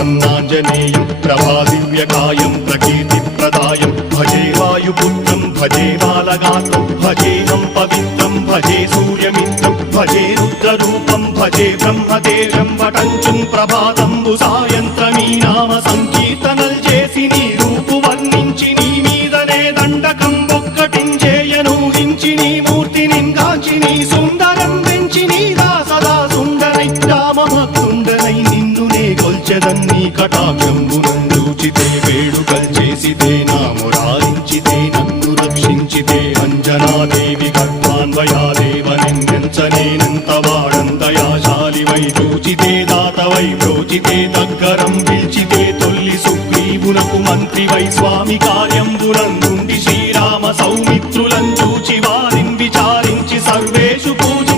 प्रसन्नाञ्जनेयं प्रभादिव्यकायं प्रकीर्तिप्रदायं भजे वायुपुत्रं भजे बालगात्रं भजेऽहं पवित्रं भजे सूर्यमित्रं भजे रुद्ररूपं भजे ब्रह्मदेवं वटञ्चुं प्रभाతంబు సాయంత్రమీ నామ సంకీర్తనల్ చేసి నీ రూపు వర్ణించి నీ మీదనే దండకం ఒక్కటించేయను హించి నీ మూర్తిని గాంచి నీ సుందరం వెంచి నీ దాసదా సుందరై రామభక్తుండనై నిన్నునే కొల్చెదన్ని కటాక్షంబునందూచితే వేడుకల్ చేసితే నా మురారించితే నన్ను రక్షించితే అంజనాదేవి గర్భాన్వయాదేవనెంచనేనంత వాడంతయాశాలివై చూచితే దాతవై ప్రోచితే దగ్గరం పిలిచితే తొల్లి సుగ్రీవునకు మంత్రివై స్వామి కార్యంబునందుండి శ్రీరామ సౌమిత్రులం చూచి వారిని విచారించి సర్వేషు పూజ